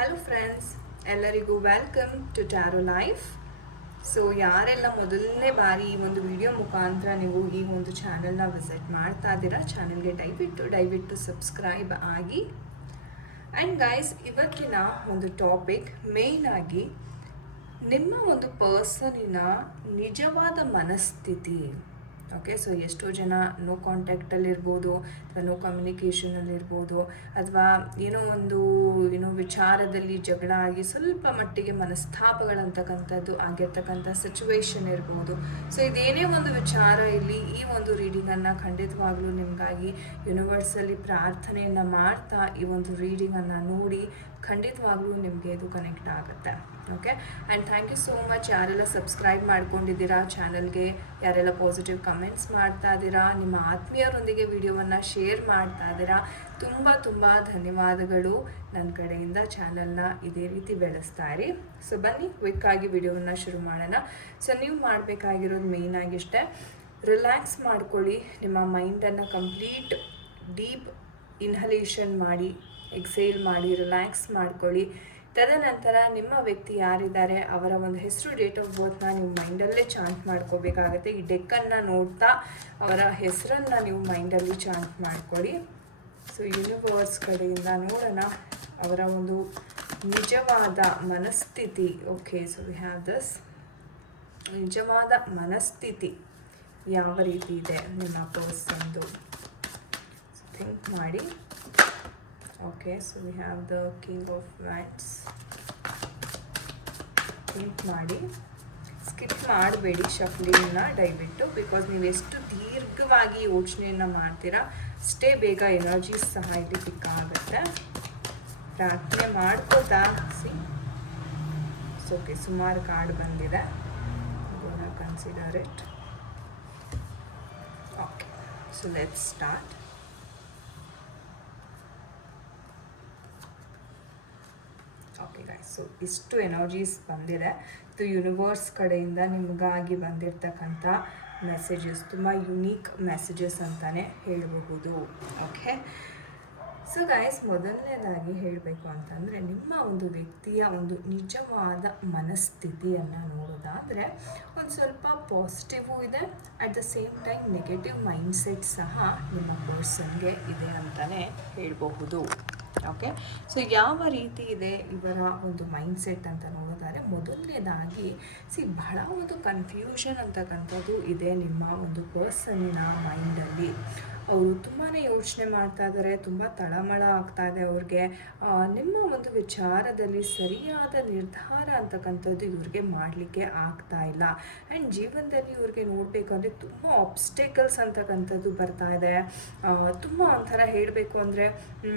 Hello friends, ಎಲ್ಲರಿಗೂ welcome to tarot life. So ಯಾರೆಲ್ಲ ಮೊದಲನೇ ಬಾರಿ ಈ ಒಂದು ವಿಡಿಯೋ ಮುಖಾಂತರ ನೀವು ಈ ಒಂದು ಚಾನಲ್ನ ವಿಸಿಟ್ ಮಾಡ್ತಾ ಇದ್ದೀರಾ, ಚಾನಲ್ಗೆ ದಯವಿಟ್ಟು ಸಬ್ಸ್ಕ್ರೈಬ್ ಆಗಿ. ಆ್ಯಂಡ್ ಗೈಸ್, ಇವತ್ತಿನ ಒಂದು ಟಾಪಿಕ್ ಮೇಯ್ನ್ ಆಗಿ ನಿಮ್ಮ ಒಂದು ಪರ್ಸನಿನ ನಿಜವಾದ ಮನಸ್ಥಿತಿ. ಓಕೆ, ಸೊ ಎಷ್ಟೋ ಜನ ನೋ ಕಾಂಟ್ಯಾಕ್ಟಲ್ಲಿರ್ಬೋದು ಅಥವಾ ನೋ ಕಮ್ಯುನಿಕೇಷನಲ್ಲಿರ್ಬೋದು, ಅಥವಾ ಏನೋ ವಿಚಾರದಲ್ಲಿ ಜಗಳ ಆಗಿ ಸ್ವಲ್ಪ ಮಟ್ಟಿಗೆ ಮನಸ್ತಾಪಗಳಂತಕ್ಕಂಥದ್ದು ಆಗಿರ್ತಕ್ಕಂಥ ಸಿಚುವೇಶನ್ ಇರ್ಬೋದು. ಸೊ ಇದೇನೇ ಒಂದು ವಿಚಾರ ಇಲ್ಲಿ ಈ ಒಂದು ರೀಡಿಂಗನ್ನು ಖಂಡಿತವಾಗ್ಲೂ ನಿಮಗಾಗಿ ಯೂನಿವರ್ಸಲ್ಲಿ ಪ್ರಾರ್ಥನೆಯನ್ನು ಮಾಡ್ತಾ ಈ ಒಂದು ರೀಡಿಂಗನ್ನು ನೋಡಿ ಖಂಡಿತವಾಗ್ಲೂ ನಿಮಗೆ ಇದು ಕನೆಕ್ಟ್ ಆಗುತ್ತೆ. Okay, and thank you so much ಯಾರೆಲ್ಲ ಸಬ್ಸ್ಕ್ರೈಬ್ ಮಾಡ್ಕೊಂಡಿದ್ದೀರಾ ಚಾನಲ್ಗೆ, ಯಾರೆಲ್ಲ ಪಾಸಿಟಿವ್ ಕಮೆಂಟ್ಸ್ ಮಾಡ್ತಾ ಇದ್ದೀರಾ, ನಿಮ್ಮ ಆತ್ಮೀಯರೊಂದಿಗೆ ವಿಡಿಯೋವನ್ನು ಶೇರ್ ಮಾಡ್ತಾ ಇದ್ದೀರಾ, ತುಂಬ ಧನ್ಯವಾದಗಳು. ನನ್ನ ಕಡೆಯಿಂದ ಚಾನಲ್ನ ಇದೇ ರೀತಿ ಬೆಳೆಸ್ತಾ ಇರಿ. ಸೊ ಬನ್ನಿ ಕ್ವಿಕ್ಕಾಗಿ ವಿಡಿಯೋವನ್ನು ಶುರು ಮಾಡೋಣ. ಸೊ ನೀವು ಮಾಡಬೇಕಾಗಿರೋದು ಮೇಯ್ನಾಗಿ ಇಷ್ಟೇ, ರಿಲ್ಯಾಕ್ಸ್ ಮಾಡ್ಕೊಳ್ಳಿ. ನಿಮ್ಮ ಮೈಂಡನ್ನು ಕಂಪ್ಲೀಟ್ ಡೀಪ್ ಇನ್ಹಲೇಷನ್ ಮಾಡಿ, ಎಕ್ಸೇಲ್ ಮಾಡಿ, ರಿಲ್ಯಾಕ್ಸ್ ಮಾಡ್ಕೊಳ್ಳಿ. ತದನಂತರ ನಿಮ್ಮ ವ್ಯಕ್ತಿ ಯಾರಿದ್ದಾರೆ ಅವರ ಒಂದು ಹೆಸರು, ಡೇಟ್ ಆಫ್ ಬರ್ತ್ನ ನೀವು ಮೈಂಡಲ್ಲೇ ಚಾಂಟ್ ಮಾಡ್ಕೋಬೇಕಾಗತ್ತೆ. ಈ ಡೆಕ್ಕನ್ನು ನೋಡ್ತಾ ಅವರ ಹೆಸರನ್ನು ನೀವು ಮೈಂಡಲ್ಲಿ ಚಾಂಟ್ ಮಾಡ್ಕೊಳ್ಳಿ. ಸೊ ಯೂನಿವರ್ಸ್ ಕಡೆಯಿಂದ ನೋಡೋಣ ಅವರ ಒಂದು ನಿಜವಾದ ಮನಸ್ಥಿತಿ. Okay, so we have this. ನಿಜವಾದ ಮನಸ್ಥಿತಿ ಯಾವ ರೀತಿ ಇದೆ ನಿಮ್ಮ ಪರ್ಸನ್ದು, ಸೊ ಥಿಂಕ್ ಮಾಡಿ. Okay, so we have the king of wands. Think ಮಾಡಿ, ಸ್ಕಿಪ್ ಮಾಡಬೇಡಿ ಶಫ್ಲಿಂಗ್ನ ದಯವಿಟ್ಟು, ಬಿಕಾಸ್ ನೀವು ಎಷ್ಟು ದೀರ್ಘವಾಗಿ ಯೋಚನೆಯನ್ನು ಮಾಡ್ತೀರಾ ಅಷ್ಟೇ ಬೇಗ ಎನರ್ಜೀಸ್ ಸಹ ಇಲ್ಲಿ ಪಿಕ್ ಆಗುತ್ತೆ. ಪ್ರಾರ್ಥನೆ ಮಾಡ್ಕೋತಾ ಓಕೆ, ಸುಮಾರು ಕಾರ್ಡ್ ಬಂದಿದೆ, consider it. Okay, so let's start. Okay guys, so ಇಷ್ಟು ಎನರ್ಜೀಸ್ ಬಂದಿದೆ. ಇದು ಯೂನಿವರ್ಸ್ ಕಡೆಯಿಂದ ನಿಮಗಾಗಿ ಬಂದಿರತಕ್ಕಂಥ ಮೆಸೇಜಸ್, ತುಂಬ ಯುನೀಕ್ ಮೆಸೇಜಸ್ ಅಂತಲೇ ಹೇಳಬಹುದು. ಓಕೆ, ಸೊ ಗೈಸ್, ಮೊದಲನೇದಾಗಿ ಹೇಳಬೇಕು ಅಂತಂದರೆ ನಿಮ್ಮ ಒಂದು ವ್ಯಕ್ತಿಯ ಒಂದು ನಿಜವಾದ ಮನಸ್ಥಿತಿಯನ್ನು ನೋಡೋದಾದರೆ ಒಂದು ಸ್ವಲ್ಪ ಪಾಸಿಟಿವು ಇದೆ, at the same time negative mindset ಸಹ ನಿಮ್ಮ ಪರ್ಸನ್ಗೆ ಇದೆ ಅಂತಲೇ ಹೇಳಬಹುದು. ಓಕೆ, ಸೊ ಯಾವ ರೀತಿ ಇದೆ ಇವರ ಒಂದು ಮೈಂಡ್ಸೆಟ್ ಅಂತ ನೋಡೋದಾದರೆ, ಮೊದಲನೇದಾಗಿ ಬಹಳ ಒಂದು ಕನ್ಫ್ಯೂಷನ್ ಅಂತಕ್ಕಂಥದ್ದು ಇದೆ ನಿಮ್ಮ ಒಂದು ಪರ್ಸನ್ನಿನ ಮೈಂಡಲ್ಲಿ. ಅವರು ತುಂಬಾ ಯೋಚನೆ ಮಾಡ್ತಾ ಇದ್ದಾರೆ, ತುಂಬ ತಳಮಳ ಆಗ್ತಾ ಇದೆ ಅವ್ರಿಗೆ. ನಿಮ್ಮ ಒಂದು ವಿಚಾರದಲ್ಲಿ ಸರಿಯಾದ ನಿರ್ಧಾರ ಅಂತಕ್ಕಂಥದ್ದು ಇವ್ರಿಗೆ ಮಾಡಲಿಕ್ಕೆ ಆಗ್ತಾ ಇಲ್ಲ. ಆ್ಯಂಡ್ ಜೀವನದಲ್ಲಿ ಇವ್ರಿಗೆ ನೋಡಬೇಕಂದ್ರೆ ತುಂಬ ಆಬ್ಸ್ಟೆಕಲ್ಸ್ ಅಂತಕ್ಕಂಥದ್ದು ಬರ್ತಾ ಇದೆ. ತುಂಬ ಒಂಥರ ಹೇಳಬೇಕು ಅಂದರೆ,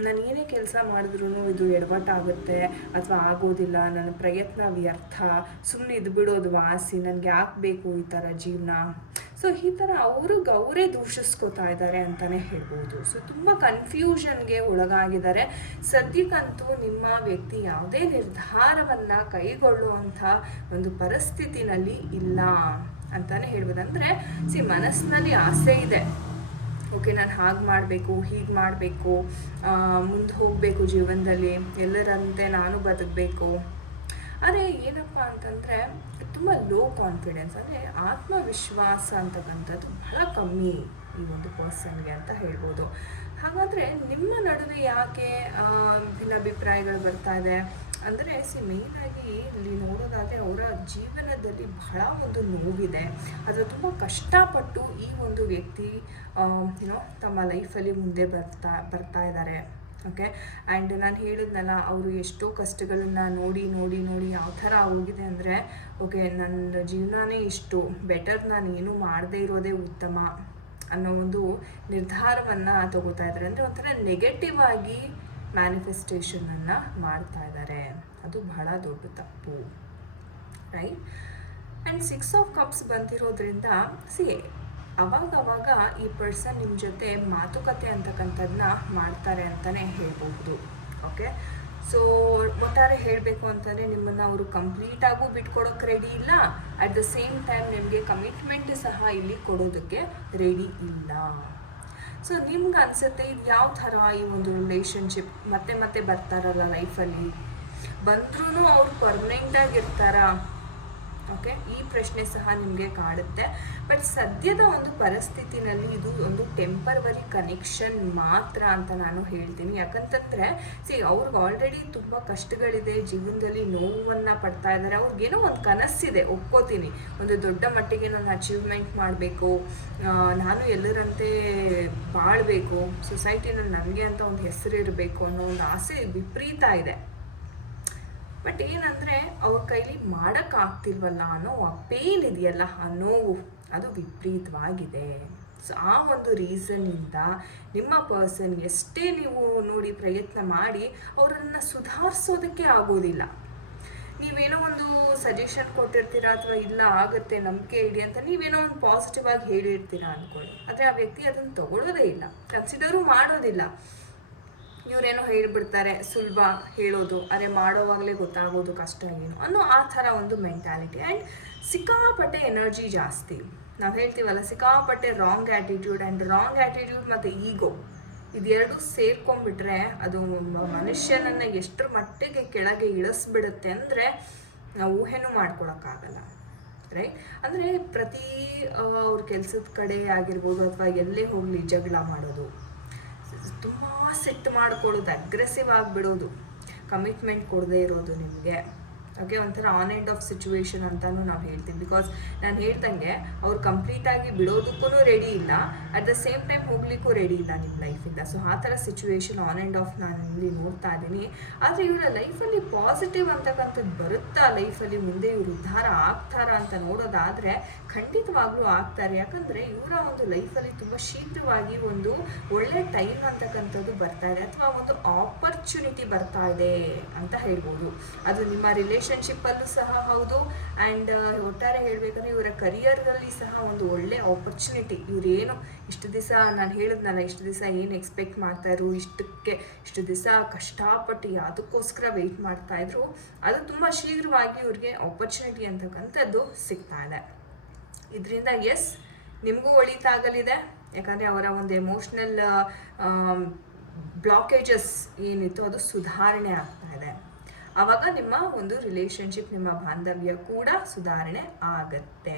ನಾನು ಏನೇ ಕೆಲಸ ಮಾಡಿದ್ರೂ ಇದು ಎಡವಟ್ಟಾಗುತ್ತೆ ಅಥವಾ ಆಗೋದಿಲ್ಲ, ನನ್ನ ಪ್ರಯತ್ನ ವ್ಯರ್ಥ, ಸುಮ್ಮನೆ ಇದ್ಬಿಡೋದು ವಾಸಿ, ನನಗೆ ಯಾಕೆ ಬೇಕು ಈ ಥರ ಜೀವನ. ಸೊ ಈ ಥರ ಅವರೇ ದೂಷಿಸ್ಕೋತಾ ಇದ್ದಾರೆ ಅಂತಲೇ ಹೇಳ್ಬೋದು. ಸೊ ತುಂಬ ಕನ್ಫ್ಯೂಷನ್ಗೆ ಒಳಗಾಗಿದ್ದಾರೆ. ಸದ್ಯಕ್ಕಂತೂ ನಿಮ್ಮ ವ್ಯಕ್ತಿ ಯಾವುದೇ ನಿರ್ಧಾರವನ್ನು ಕೈಗೊಳ್ಳುವಂಥ ಒಂದು ಪರಿಸ್ಥಿತಿನಲ್ಲಿ ಇಲ್ಲ ಅಂತಲೇ ಹೇಳ್ಬೋದು. ಅಂದರೆ ಮನಸ್ಸಿನಲ್ಲಿ ಆಸೆ ಇದೆ, ಓಕೆ ನಾನು ಹಾಗೆ ಮಾಡಬೇಕು, ಹೀಗೆ ಮಾಡಬೇಕು, ಮುಂದೆ ಹೋಗಬೇಕು ಜೀವನದಲ್ಲಿ, ಎಲ್ಲರಂತೆ ನಾನು ಬದುಕಬೇಕು. ಆದರೆ ಏನಪ್ಪ ಅಂತಂದರೆ ತುಂಬ ಲೋ ಕಾನ್ಫಿಡೆನ್ಸ್, ಅಂದರೆ ಆತ್ಮವಿಶ್ವಾಸ ಅಂತಕ್ಕಂಥದ್ದು ಬಹಳ ಕಮ್ಮಿ ಈ ಒಂದು ಪರ್ಸನ್ಗೆ ಅಂತ ಹೇಳ್ಬೋದು. ಹಾಗಾದರೆ ನಿಮ್ಮ ನಡುವೆ ಯಾಕೆ ಭಿನ್ನಾಭಿಪ್ರಾಯಗಳು ಬರ್ತಾ ಇದೆ ಅಂದರೆ, ಮೇಯ್ನಾಗಿ ಇಲ್ಲಿ ನೋಡೋದಾದರೆ ಅವರ ಜೀವನದಲ್ಲಿ ಬಹಳ ಒಂದು ನೋವಿದೆ, ಅಥವಾ ತುಂಬ ಕಷ್ಟಪಟ್ಟು ಈ ಒಂದು ವ್ಯಕ್ತಿ ತಮ್ಮ ಲೈಫಲ್ಲಿ ಮುಂದೆ ಬರ್ತಾ ಇದ್ದಾರೆ. ಓಕೆ, ಆ್ಯಂಡ್ ನಾನು ಹೇಳಿದ್ನಲ್ಲ, ಅವರು ಎಷ್ಟೋ ಕಷ್ಟಗಳನ್ನು ನೋಡಿ ಯಾವ ಥರ ಹೋಗಿದೆ ಅಂದರೆ, ಓಕೆ ನನ್ನ ಜೀವನನೇ ಇಷ್ಟು ಬೆಟರ್, ನಾನು ಏನೂ ಮಾಡದೇ ಇರೋದೇ ಉತ್ತಮ ಅನ್ನೋ ಒಂದು ನಿರ್ಧಾರವನ್ನು ತಗೋತಾ ಇದ್ದಾರೆ. ಅಂದರೆ ಒಂಥರ ನೆಗೆಟಿವ್ ಆಗಿ ಮ್ಯಾನಿಫೆಸ್ಟೇಷನನ್ನು ಮಾಡ್ತಾ ಇದ್ದಾರೆ. ಅದು ಬಹಳ ದೊಡ್ಡ ತಪ್ಪು, ರೈಟ್? ಆ್ಯಂಡ್ 6 ಆಫ್ ಕಪ್ಸ್ ಬಂದಿರೋದ್ರಿಂದ ಅವಾಗ ಈ ಪರ್ಸನ್ ನಿಮ್ಮ ಜೊತೆ ಮಾತುಕತೆ ಅಂತಕ್ಕಂಥದ್ದನ್ನ ಮಾಡ್ತಾರೆ ಅಂತಲೇ ಹೇಳ್ಬೋದು. ಓಕೆ, ಸೊ ಒಟ್ಟಾರೆ ಹೇಳಬೇಕು ಅಂತಂದರೆ ನಿಮ್ಮನ್ನು ಅವರು ಕಂಪ್ಲೀಟಾಗೂ ಬಿಟ್ಕೊಡೋಕ್ಕೆ ರೆಡಿ ಇಲ್ಲ, ಅಟ್ ದ ಸೇಮ್ ಟೈಮ್ ನಿಮಗೆ ಕಮಿಟ್ಮೆಂಟ್ ಸಹ ಇಲ್ಲಿ ಕೊಡೋದಕ್ಕೆ ರೆಡಿ ಇಲ್ಲ. ಸೊ ನಿಮ್ಗೆ ಅನಿಸುತ್ತೆ ಇದು ಯಾವ ಥರ ಈ ಒಂದು ರಿಲೇಷನ್ಶಿಪ್ ಮತ್ತೆ ಬರ್ತಾರಲ್ಲ ಲೈಫಲ್ಲಿ, ಬಂದ್ರೂ ಅವ್ರು ಪರ್ಮನೆಂಟಾಗಿರ್ತಾರಾ? ಓಕೆ, ಈ ಪ್ರಶ್ನೆ ಸಹ ನಿಮಗೆ ಕಾಡುತ್ತೆ. ಬಟ್ ಸದ್ಯದ ಒಂದು ಪರಿಸ್ಥಿತಿನಲ್ಲಿ ಇದು ಒಂದು ಟೆಂಪರವರಿ ಕನೆಕ್ಷನ್ ಮಾತ್ರ ಅಂತ ನಾನು ಹೇಳ್ತೀನಿ. ಯಾಕಂತಂದರೆ ಅವ್ರಿಗೆ ಆಲ್ರೆಡಿ ತುಂಬ ಕಷ್ಟಗಳಿದೆ, ಜೀವನದಲ್ಲಿ ನೋವನ್ನು ಪಡ್ತಾ ಇದ್ದಾರೆ. ಅವ್ರಿಗೇನೋ ಒಂದು ಕನಸಿದೆ, ಒಪ್ಕೋತೀನಿ. ಒಂದು ದೊಡ್ಡ ಮಟ್ಟಿಗೆ ನಾನು ಅಚೀವ್ಮೆಂಟ್ ಮಾಡಬೇಕು, ನಾನು ಎಲ್ಲರಂತೆ ಬಾಳಬೇಕು, ಸೊಸೈಟಿನಲ್ಲಿ ನನಗೆ ಅಂತ ಒಂದು ಹೆಸರು ಇರಬೇಕು ಅನ್ನೋ ಒಂದು ಆಸೆ ವಿಪರೀತ ಇದೆ. ಬಟ್ ಏನಂದರೆ ಅವ್ರ ಕೈಲಿ ಮಾಡೋಕ್ಕಾಗ್ತಿಲ್ವಲ್ಲ ಅನ್ನೋ ಆ ಪೇನ್ ಇದೆಯಲ್ಲ, ಆ ನೋವು, ಅದು ವಿಪರೀತವಾಗಿದೆ. ಸೊ ಆ ಒಂದು ರೀಸನ್ನಿಂದ ನಿಮ್ಮ ಪರ್ಸನ್ ಎಷ್ಟೇ ನೀವು ನೋಡಿ ಪ್ರಯತ್ನ ಮಾಡಿ ಅವರನ್ನು ಸುಧಾರಿಸೋದಕ್ಕೆ ಆಗೋದಿಲ್ಲ. ನೀವೇನೋ ಒಂದು ಸಜೆಷನ್ ಕೊಟ್ಟಿರ್ತೀರಾ ಅಥವಾ ಇಲ್ಲ ಆಗುತ್ತೆ ನಂಬಿಕೆ ಇಡಿ ಅಂತ ನೀವೇನೋ ಒಂದು ಪಾಸಿಟಿವ್ ಆಗಿ ಹೇಳಿರ್ತೀರಾ ಅಂದ್ಕೊಳ್ಳಿ. ಆದರೆ ಆ ವ್ಯಕ್ತಿ ಅದನ್ನು ತಗೊಳ್ಳೋದೇ ಇಲ್ಲ, ಕನ್ಸಿಡರೂ ಮಾಡೋದಿಲ್ಲ. ಇವರೇನೋ ಹೇಳಿಬಿಡ್ತಾರೆ, ಸುಲಭ ಹೇಳೋದು, ಅರೆ ಮಾಡೋವಾಗಲೇ ಗೊತ್ತಾಗೋದು ಕಷ್ಟ ಏನು ಅನ್ನೋ ಆ ಥರ ಒಂದು ಮೆಂಟ್ಯಾಲಿಟಿ. ಆ್ಯಂಡ್ ಸಿಕ್ಕಾಪಟ್ಟೆ ಎನರ್ಜಿ ಜಾಸ್ತಿ. ನಾವು ಹೇಳ್ತೀವಲ್ಲ, ಸಿಕ್ಕಾಪಟ್ಟೆ wrong attitude. And wrong attitude ಮತ್ತು ಈಗೋ ಇದೆರಡು ಸೇರ್ಕೊಂಡ್ಬಿಟ್ರೆ ಅದು ಮನುಷ್ಯನನ್ನು ಎಷ್ಟರ ಮಟ್ಟಿಗೆ ಕೆಳಗೆ ಇಳಿಸ್ಬಿಡುತ್ತೆ ಅಂದರೆ ನಾವು ಊಹೆನೂ ಮಾಡ್ಕೊಳಕ್ಕಾಗಲ್ಲ. ರೈಟ್? ಅಂದರೆ ಪ್ರತಿ ಅವ್ರ ಕೆಲಸದ ಕಡೆ ಆಗಿರ್ಬೋದು ಅಥವಾ ಎಲ್ಲೇ ಹೋಗಲಿ ಜಗಳ ಮಾಡೋದು, ತುಂಬ ಸಿಟ್ಟು ಮಾಡ್ಕೊಳ್ಳೋದು, ಅಗ್ರೆಸಿವ್ ಆಗಿಬಿಡೋದು, ಕಮಿಟ್ಮೆಂಟ್ ಕೊಡದೇ ಇರೋದು ನಿಮಗೆ. ಓಕೆ, ಒಂಥರ ಆನ್ ಎಂಡ್ ಆಫ್ ಸಿಚುವೇಶನ್ ಅಂತಲೂ ನಾವು ಹೇಳ್ತೀವಿ. ಬಿಕಾಸ್ ನಾನು ಹೇಳ್ದಂಗೆ ಅವ್ರು ಕಂಪ್ಲೀಟಾಗಿ ಬಿಡೋದಕ್ಕೂ ರೆಡಿ ಇಲ್ಲ, ಅಟ್ ದ ಸೇಮ್ ಟೈಮ್ ಹೋಗ್ಲಿಕ್ಕೂ ರೆಡಿ ಇಲ್ಲ ನಿಮ್ಮ ಲೈಫಿಂದ. ಸೊ ಆ ಥರ ಸಿಚುವೇಶನ್ ಆನ್ ಆ್ಯಂಡ್ ಆಫ್ ನಾನು ಇಲ್ಲಿ ನೋಡ್ತಾ ಇದ್ದೀನಿ. ಆದರೆ ಇವರ ಲೈಫಲ್ಲಿ ಪಾಸಿಟಿವ್ ಅಂತಕ್ಕಂಥದ್ದು ಬರುತ್ತಾ, ಲೈಫಲ್ಲಿ ಮುಂದೆ ಇವರು ಉದ್ಧಾರ ಆಗ್ತಾರಾ ಅಂತ ನೋಡೋದಾದರೆ ಖಂಡಿತವಾಗ್ಲೂ ಆಗ್ತಾರೆ. ಯಾಕಂದರೆ ಇವರ ಒಂದು ಲೈಫಲ್ಲಿ ತುಂಬ ಶೀಘ್ರವಾಗಿ ಒಂದು ಒಳ್ಳೆ ಟೈಮ್ ಅಂತಕ್ಕಂಥದ್ದು ಬರ್ತಾ ಇದೆ, ಅಥವಾ ಒಂದು ಆಪರ್ಚುನಿಟಿ ಬರ್ತಾ ಇದೆ ಅಂತ ಹೇಳ್ಬೋದು. ಅದು ನಿಮ್ಮ ರಿಲೇಷನ್ಶಿಪ್ಪಲ್ಲೂ ಸಹ ಹೌದು. ಆ್ಯಂಡ್ ಒಟ್ಟಾರೆ ಹೇಳಬೇಕಂದ್ರೆ ಇವರ ಕರಿಯರ್ನಲ್ಲಿ ಸಹ ಒಂದು ಒಳ್ಳೆ ಆಪರ್ಚುನಿಟಿ. ಇವರೇನು ಇಷ್ಟು ದಿವಸ ನಾನು ಹೇಳಿದ್ನಲ್ಲ, ಇಷ್ಟು ದಿವಸ ಏನು ಎಕ್ಸ್ಪೆಕ್ಟ್ ಮಾಡ್ತಾಯಿದ್ರು, ಇಷ್ಟು ದಿವಸ ಕಷ್ಟಪಟ್ಟು ಅದಕ್ಕೋಸ್ಕರ ವೆಯ್ಟ್ ಮಾಡ್ತಾಯಿದ್ರು, ಅದು ತುಂಬ ಶೀಘ್ರವಾಗಿ ಇವ್ರಿಗೆ ಆಪರ್ಚುನಿಟಿ ಅಂತಕ್ಕಂಥದ್ದು ಸಿಗ್ತಾ ಇದೆ. ಇದರಿಂದ ಎಸ್ ನಿಮಗೂ ಒಳಿತಾಗಲಿದೆ. ಯಾಕಂದರೆ ಅವರ ಒಂದು ಎಮೋಷ್ನಲ್ ಬ್ಲಾಕೇಜಸ್ ಏನಿತ್ತು ಅದು ಸುಧಾರಣೆ ಆಗ್ತಾ ಇದೆ. ಆವಾಗ ನಿಮ್ಮ ಒಂದು ರಿಲೇಷನ್ಶಿಪ್, ನಿಮ್ಮ ಬಾಂಧವ್ಯ ಕೂಡ ಸುಧಾರಣೆ ಆಗತ್ತೆ.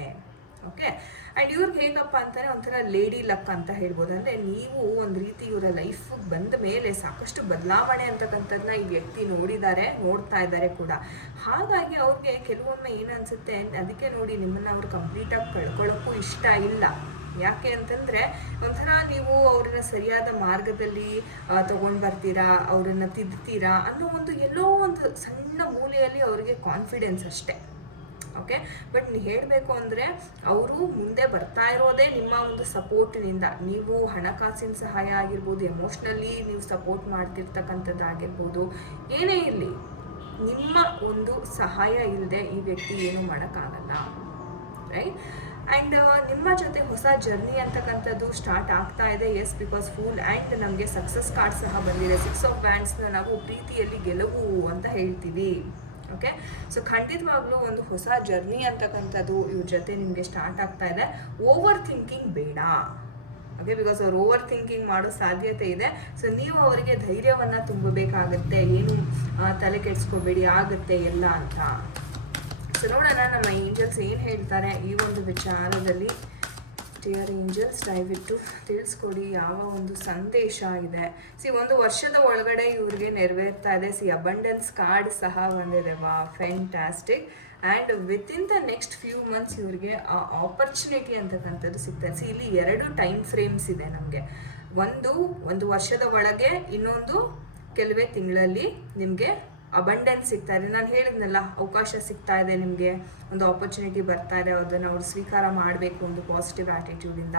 ಓಕೆ, ಆ್ಯಂಡ್ ಇವ್ರಿಗೆ ಹೇಗಪ್ಪ ಅಂತಾನೆ ಒಂಥರ ಲೇಡಿ ಲಕ್ ಅಂತ ಹೇಳ್ಬೋದು. ಅಂದರೆ ನೀವು ಒಂದು ರೀತಿ ಇವರ ಲೈಫಿಗೆ ಬಂದ ಮೇಲೆ ಸಾಕಷ್ಟು ಬದಲಾವಣೆ ಅಂತಕ್ಕಂಥದ್ದನ್ನ ಈ ವ್ಯಕ್ತಿ ನೋಡ್ತಾ ಇದ್ದಾರೆ ಕೂಡ. ಹಾಗಾಗಿ ಅವ್ರಿಗೆ ಕೆಲವೊಮ್ಮೆ ಏನನ್ಸುತ್ತೆ, ಅದಕ್ಕೆ ನೋಡಿ ನಿಮ್ಮನ್ನು ಅವ್ರು ಕಂಪ್ಲೀಟಾಗಿ ಕಳ್ಕೊಳ್ಳೋಕ್ಕೂ ಇಷ್ಟ ಇಲ್ಲ. ಯಾಕೆ ಅಂತಂದರೆ ಒಂಥರ ನೀವು ಅವ್ರನ್ನ ಸರಿಯಾದ ಮಾರ್ಗದಲ್ಲಿ ತೊಗೊಂಡು ಬರ್ತೀರಾ, ಅವರನ್ನು ತಿದ್ದುತ್ತೀರಾ ಅನ್ನೋ ಒಂದು ಎಲ್ಲೋ ಒಂದು ಸಣ್ಣ ಮೂಲೆಯಲ್ಲಿ ಅವರಿಗೆ ಕಾನ್ಫಿಡೆನ್ಸ್ ಅಷ್ಟೇ. ಓಕೆ, ಬಟ್ ನೀವು ಹೇಳಬೇಕು ಅಂದರೆ ಅವರು ಮುಂದೆ ಬರ್ತಾ ಇರೋದೇ ನಿಮ್ಮ ಒಂದು ಸಪೋರ್ಟಿನಿಂದ. ನೀವು ಹಣಕಾಸಿನ ಸಹಾಯ ಆಗಿರ್ಬೋದು, ಎಮೋಷ್ನಲಿ ನೀವು ಸಪೋರ್ಟ್ ಮಾಡ್ತಿರ್ತಕ್ಕಂಥದ್ದಾಗಿರ್ಬೋದು, ಏನೇ ಇರಲಿ ನಿಮ್ಮ ಒಂದು ಸಹಾಯ ಇಲ್ಲದೆ ಈ ವ್ಯಕ್ತಿ ಏನೂ ಮಾಡೋಕ್ಕಾಗಲ್ಲ. ರೈಟ್? ಆ್ಯಂಡ್ ನಿಮ್ಮ ಜೊತೆ ಹೊಸ ಜರ್ನಿ ಅಂತಕ್ಕಂಥದ್ದು ಸ್ಟಾರ್ಟ್ ಆಗ್ತಾ ಇದೆ. ಎಸ್, ಬಿಕಾಸ್ ಫೂಲ್ ಆ್ಯಂಡ್ ನಮಗೆ ಸಕ್ಸಸ್ ಕಾರ್ಡ್ ಸಹ ಬಂದಿದೆ. 6 ಆಫ್ ವ್ಯಾಂಡ್ಸ್ನ ನಾವು ಪ್ರೀತಿಯಲ್ಲಿ ಗೆಲುವು ಅಂತ ಹೇಳ್ತೀವಿ. ಓಕೆ, ಸೊ ಖಂಡಿತವಾಗ್ಲೂ ಒಂದು ಹೊಸ ಜರ್ನಿ ಅಂತಕ್ಕಂಥದ್ದು ಇವ್ರ ಜೊತೆ ನಿಮಗೆ ಸ್ಟಾರ್ಟ್ ಆಗ್ತಾ ಇದೆ. ಓವರ್ ಥಿಂಕಿಂಗ್ ಬೇಡ. ಓಕೆ, ಬಿಕಾಸ್ ಅವ್ರು ಓವರ್ ಥಿಂಕಿಂಗ್ ಮಾಡೋ ಸಾಧ್ಯತೆ ಇದೆ. ಸೊ ನೀವು ಅವರಿಗೆ ಧೈರ್ಯವನ್ನು ತುಂಬಬೇಕಾಗತ್ತೆ, ಏನು ತಲೆ ಕೆಡಿಸ್ಕೋಬೇಡಿ, ಆಗುತ್ತೆ ಎಲ್ಲ ಅಂತ. ಸೊ ನೋಡೋಣ ನಮ್ಮ ಏಂಜಲ್ಸ್ ಏನು ಹೇಳ್ತಾರೆ ಈ ಒಂದು ವಿಚಾರದಲ್ಲಿ. ಡಿಯರ್ ಏಂಜಲ್ಸ್, ದಯವಿಟ್ಟು ತಿಳಿಸ್ಕೊಡಿ ಯಾವ ಒಂದು ಸಂದೇಶ ಇದೆ. ಒಂದು ವರ್ಷದ ಒಳಗಡೆ ಇವ್ರಿಗೆ ನೆರವೇರ್ತಾ ಇದೆ. ಅಬಂಡೆನ್ಸ್ ಕಾರ್ಡ್ ಸಹ ಬಂದಿದೆ. ವಾ, fantastic. And within the next few months ಇವ್ರಿಗೆ ಆ ಆಪರ್ಚುನಿಟಿ ಅಂತಕ್ಕಂಥದ್ದು ಸಿಗ್ತಾರೆ. ಇಲ್ಲಿ 2 ಟೈಮ್ ಫ್ರೇಮ್ಸ್ ಇದೆ ನಮಗೆ. ಒಂದು ವರ್ಷದ ಒಳಗೆ, ಇನ್ನೊಂದು ಕೆಲವೇ ತಿಂಗಳಲ್ಲಿ ನಿಮಗೆ ಅಬಂಡೆನ್ಸ್ ಸಿಗ್ತಾ ಇದೆ. ನಾನು ಹೇಳಿದ್ನಲ್ಲ, ಅವಕಾಶ ಸಿಗ್ತಾ ಇದೆ, ನಿಮಗೆ ಒಂದು ಆಪರ್ಚುನಿಟಿ ಬರ್ತಾ ಇದೆ, ಅದನ್ನು ಅವ್ರು ಸ್ವೀಕಾರ ಮಾಡಬೇಕು ಒಂದು ಪಾಸಿಟಿವ್ ಆ್ಯಟಿಟ್ಯೂಡಿಂದ.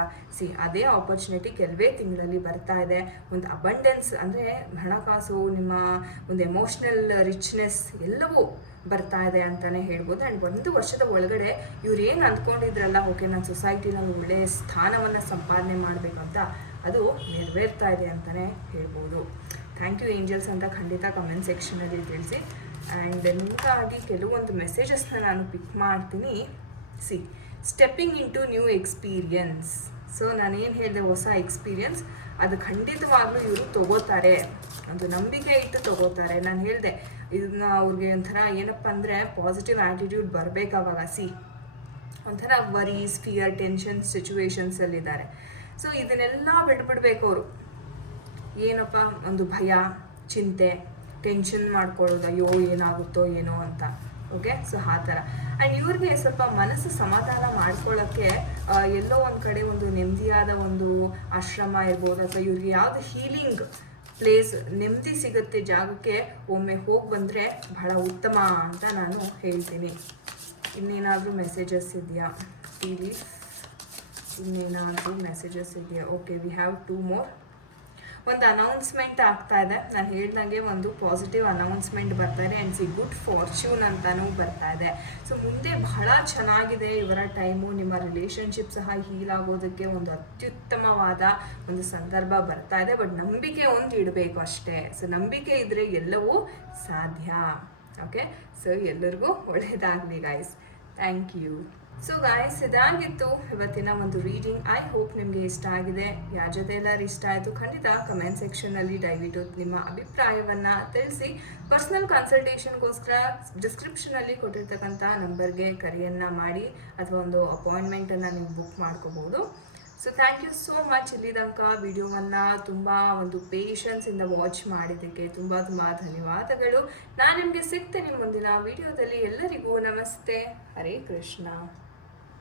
ಅದೇ ಆಪರ್ಚುನಿಟಿ ಕೆಲವೇ ತಿಂಗಳಲ್ಲಿ ಬರ್ತಾ ಇದೆ. ಒಂದು ಅಬಂಡೆನ್ಸ್ ಅಂದರೆ ಹಣಕಾಸು, ನಿಮ್ಮ ಒಂದು ಎಮೋಷ್ನಲ್ ರಿಚ್ನೆಸ್ ಎಲ್ಲವೂ ಬರ್ತಾ ಇದೆ ಅಂತಲೇ ಹೇಳ್ಬೋದು. ಆ್ಯಂಡ್ 1 ವರ್ಷದ ಒಳಗಡೆ ಇವ್ರು ಏನು ಅಂದ್ಕೊಂಡಿದ್ರಲ್ಲ, ಓಕೆ ನಾನು ಸೊಸೈಟಿನಲ್ಲಿ ಒಳ್ಳೆಯ ಸ್ಥಾನವನ್ನು ಸಂಪಾದನೆ ಮಾಡಬೇಕು ಅಂತ, ಅದು ನೆರವೇರ್ತಾ ಇದೆ ಅಂತಲೇ ಹೇಳ್ಬೋದು. ಥ್ಯಾಂಕ್ ಯು ಏಂಜಲ್ಸ್ ಅಂತ ಖಂಡಿತ ಕಮೆಂಟ್ ಸೆಕ್ಷನಲ್ಲಿ ತಿಳಿಸಿ. ಆ್ಯಂಡ್ ನಿಮಗಾಗಿ ಕೆಲವೊಂದು ಮೆಸೇಜಸ್ನ ನಾನು ಪಿಕ್ ಮಾಡ್ತೀನಿ. Stepping into new experience. So ನಾನೇನು ಹೇಳಿದೆ, ಹೊಸ ಎಕ್ಸ್ಪೀರಿಯನ್ಸ್, ಅದು ಖಂಡಿತವಾಗ್ಲೂ ಇವರು ತಗೋತಾರೆ, ಒಂದು ನಂಬಿಕೆ ಇಟ್ಟು ತಗೋತಾರೆ. ನಾನು ಹೇಳಿದೆ ಇದನ್ನ ಅವ್ರಿಗೆ ಒಂಥರ ಏನಪ್ಪ ಅಂದರೆ ಪಾಸಿಟಿವ್ ಆ್ಯಟಿಟ್ಯೂಡ್ ಬರಬೇಕು ಅವಾಗ. ಒಂಥರ ವರೀಸ್, ಫಿಯರ್, ಟೆನ್ಷನ್ ಸಿಚುವೇಶನ್ಸಲ್ಲಿದ್ದಾರೆ. ಸೊ ಇದನ್ನೆಲ್ಲ ಬಿಟ್ಬಿಡ್ಬೇಕು ಅವರು. ಏನಪ್ಪ ಒಂದು ಭಯ, ಚಿಂತೆ, ಟೆನ್ಷನ್ ಮಾಡ್ಕೊಳ್ಳೋದು, ಅಯ್ಯೋ ಏನಾಗುತ್ತೋ ಏನೋ ಅಂತ. ಓಕೆ, ಸೊ ಆ ಥರ. ಆ್ಯಂಡ್ ಇವ್ರಿಗೆ ಸ್ವಲ್ಪ ಮನಸ್ಸು ಸಮಾಧಾನ ಮಾಡ್ಕೊಳ್ಳೋಕ್ಕೆ ಎಲ್ಲೋ ಒಂದು ಕಡೆ ಒಂದು ನೆಮ್ಮದಿಯಾದ ಒಂದು ಆಶ್ರಮ ಇರ್ಬೋದು, ಅಥವಾ ಇವ್ರಿಗೆ ಯಾವುದು ಹೀಲಿಂಗ್ ಪ್ಲೇಸ್, ನೆಮ್ಮದಿ ಸಿಗುತ್ತೆ ಜಾಗಕ್ಕೆ ಒಮ್ಮೆ ಹೋಗಿ ಬಂದರೆ ಬಹಳ ಉತ್ತಮ ಅಂತ ನಾನು ಹೇಳ್ತೀನಿ. ಇನ್ನೇನಾದರೂ ಮೆಸೇಜಸ್ ಇದೆಯಾ ಇಲ್ಲಿ? ಇನ್ನೇನಾದರೂ ಮೆಸೇಜಸ್ ಇದೆಯಾ? Okay, we have 2 more. ಒಂದು ಅನೌನ್ಸ್ಮೆಂಟ್ ಆಗ್ತಾ ಇದೆ. ನಾನು ಹೇಳ್ದಂಗೆ ಒಂದು ಪಾಸಿಟಿವ್ ಅನೌನ್ಸ್ಮೆಂಟ್ ಬರ್ತಾ ಇದೆ. ಆ್ಯಂಡ್ ಗುಡ್ ಫಾರ್ಚ್ಯೂನ್ ಅಂತಲೂ ಬರ್ತಾ ಇದೆ. ಸೊ ಮುಂದೆ ಬಹಳ ಚೆನ್ನಾಗಿದೆ ಇವರ ಟೈಮು. ನಿಮ್ಮ ರಿಲೇಷನ್ಶಿಪ್ ಸಹ ಹೀಲ್ ಆಗೋದಕ್ಕೆ ಒಂದು ಅತ್ಯುತ್ತಮವಾದ ಒಂದು ಸಂದರ್ಭ ಬರ್ತಾ ಇದೆ. ಬಟ್ ನಂಬಿಕೆ ಒಂದು ಇಡಬೇಕು ಅಷ್ಟೇ. ಸೊ ನಂಬಿಕೆ ಇದ್ದರೆ ಎಲ್ಲವೂ ಸಾಧ್ಯ. ಓಕೆ, ಸೊ ಎಲ್ಲರಿಗೂ ಒಳ್ಳೆಯದಾಗಲಿ guys. Thank you. So guys, ಇದಾಗಿತ್ತು ಇವತ್ತಿನ ಒಂದು ರೀಡಿಂಗ್. ಐ ಹೋಪ್ ನಿಮಗೆ ಇಷ್ಟ ಆಗಿದೆ. ಯಾರ ಜೊತೆ ಎಲ್ಲರೂ ಇಷ್ಟ ಆಯಿತು ಖಂಡಿತ ಕಮೆಂಟ್ ಸೆಕ್ಷನಲ್ಲಿ ದಯವಿಟ್ಟು ನಿಮ್ಮ ಅಭಿಪ್ರಾಯವನ್ನು ತಿಳಿಸಿ. ಪರ್ಸ್ನಲ್ ಕನ್ಸಲ್ಟೇಷನ್ಗೋಸ್ಕರ ಡಿಸ್ಕ್ರಿಪ್ಷನಲ್ಲಿ ಕೊಟ್ಟಿರ್ತಕ್ಕಂಥ ನಂಬರ್ಗೆ ಕರೆಯನ್ನು ಮಾಡಿ ಅಥವಾ ಒಂದು ಅಪಾಯಿಂಟ್ಮೆಂಟನ್ನು ನೀವು ಬುಕ್ ಮಾಡ್ಕೋಬೋದು. So thank you so much. ಇಲ್ಲಿ ತನಕ ವಿಡಿಯೋವನ್ನು ತುಂಬ ಒಂದು ಪೇಷನ್ಸಿಂದ ವಾಚ್ ಮಾಡಿದ್ದಕ್ಕೆ ತುಂಬ ಧನ್ಯವಾದಗಳು. ನಾನು ನಿಮಗೆ ಸಿಗ್ತೇನೆ ಮುಂದಿನ ವಿಡಿಯೋದಲ್ಲಿ. ಎಲ್ಲರಿಗೂ ನಮಸ್ತೆ. ಹರೇ ಕೃಷ್ಣ.